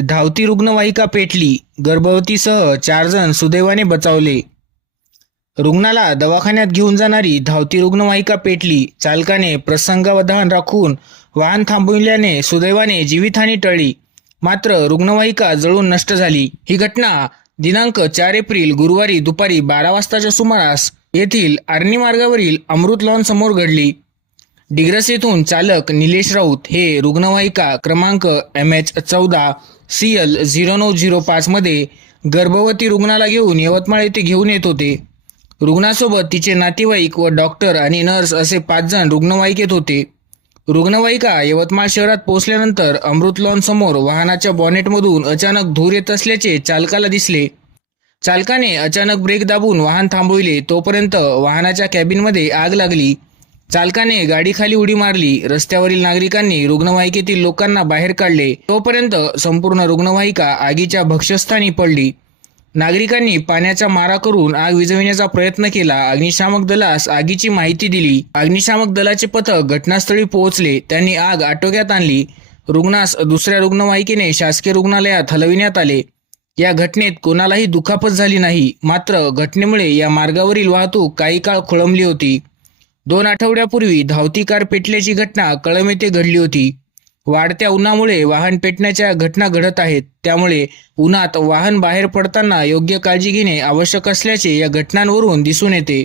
धावती रुग्णवाहिका पेटली. गर्भवतीसह चार जण सुदैवाने बचावले. रुग्णाला दवाखान्यात घेऊन जाणारी धावती रुग्णवाहिका पेटली. चालकाने प्रसंगावधान राखून वाहन थांबविल्याने सुदैवाने जीवितहानी टळली. मात्र रुग्णवाहिका जळून नष्ट झाली. ही घटना दिनांक चार एप्रिल गुरुवारी दुपारी बारा वाजताच्या सुमारास येथील आर्णी मार्गावरील अमृत लॉन समोर घडली. डिग्रस येथून चालक निलेश राऊत हे रुग्णवाहिका क्रमांक एम एच चौदा सी एल झिरो नऊ झिरो पाचमध्ये गर्भवती रुग्णाला घेऊन यवतमाळ येथे घेऊन येत होते. रुग्णासोबत तिचे नातेवाईक व डॉक्टर आणि नर्स असे पाच जण रुग्णवाहिकेत होते. रुग्णवाहिका यवतमाळ शहरात पोहोचल्यानंतर अमृत लॉनसमोर वाहनाच्या बॉनेटमधून अचानक धूर येत असल्याचे चालकाला दिसले. चालकाने अचानक ब्रेक दाबून वाहन थांबविले तोपर्यंत वाहनाच्या कॅबिनमध्ये आग लागली. चालकाने गाडीखाली उडी मारली. रस्त्यावरील नागरिकांनी रुग्णवाहिकेतील लोकांना बाहेर काढले. तोपर्यंत संपूर्ण रुग्णवाहिका आगीच्या भक्षस्थानी पडली. नागरिकांनी पाण्याचा मारा करून आग विझविण्याचा प्रयत्न केला. अग्निशामक दलास आगीची माहिती दिली. अग्निशामक दलाचे पथक घटनास्थळी पोहोचले. त्यांनी आग आटोक्यात आणली. रुग्णास दुसऱ्या रुग्णवाहिकेने शासकीय रुग्णालयात हलविण्यात आले. या घटनेत कोणालाही दुखापत झाली नाही. मात्र घटनेमुळे या मार्गावरील वाहतूक काही काळ खोळंबली होती. दोन आठवड्यापूर्वी धावती कार पेटल्याची घटना कळम येथे घडली होती. वाढत्या उन्हामुळे वाहन पेटण्याच्या घटना घडत आहेत. त्यामुळे उन्हात वाहन बाहेर पडताना योग्य काळजी घेणे आवश्यक असल्याचे या घटनांवरून दिसून येते.